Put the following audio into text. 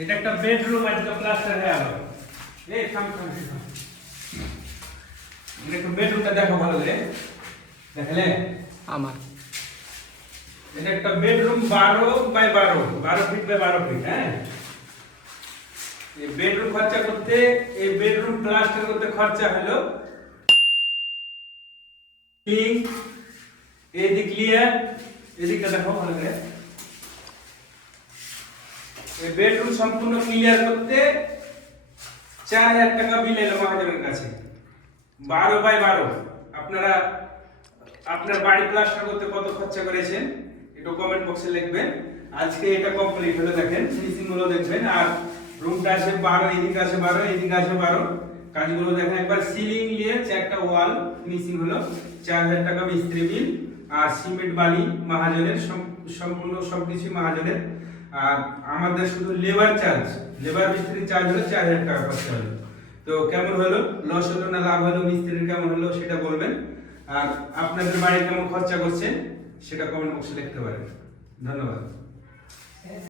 এটা একটা বেডরুম আজকে প্লাস্টার হয়ে গেল। এই থাম থাম থাম। এটা একটা বেডরুমটা দেখো ভালো করে। দেখলে আমার এটা একটা bedroom 12 by 12 12 feet by 12 feet. হ্যাঁ, এই বেডরুম খরচা করতে, এই বেডরুম প্লাস্টার করতে খরচা হলো পিং, এদিক ক্লিয়ার, এদিকটা দেখো ভালো করে। এই বেডরুম সম্পূর্ণ ক্লিয়ার করতে 4000 টাকা বিল এলো মহাজনের কাছে। 12 বাই 12। আপনারা আপনার বাড়ি প্লাস্টার করতে কত খরচা করেছেন একটু কমেন্ট বক্সে লিখবেন। আজকে এটা কমপ্লিট হলো, দেখেন ফিনিশিং গুলো দেখবেন। আর রুমটা আছে 12, এদিকে আছে 12, এদিকে আছে 12। কাজগুলো দেখেন একবার। সিলিং নিয়ে চারটা ওয়াল ফিনিশিং হলো 4000 টাকা মিস্ত্রি বিল। আর সিমেন্ট বালি মহাজনের, সম্পূর্ণ সবকিছু মহাজনের। আর আমাদের শুধু লেবার চার্জ, লেবার মিস্ত্রি চার্জ হলো 4000 টাকা খরচা হলো। তো কেমন হলো, লস হলো না লাভ হলো, মিস্ত্রির কেমন হলো সেটা বলবেন। আর আপনাদের বাড়ি কেমন খরচা করছেন সেটা কমেন্ট বক্সে লিখতে পারেন। ধন্যবাদ।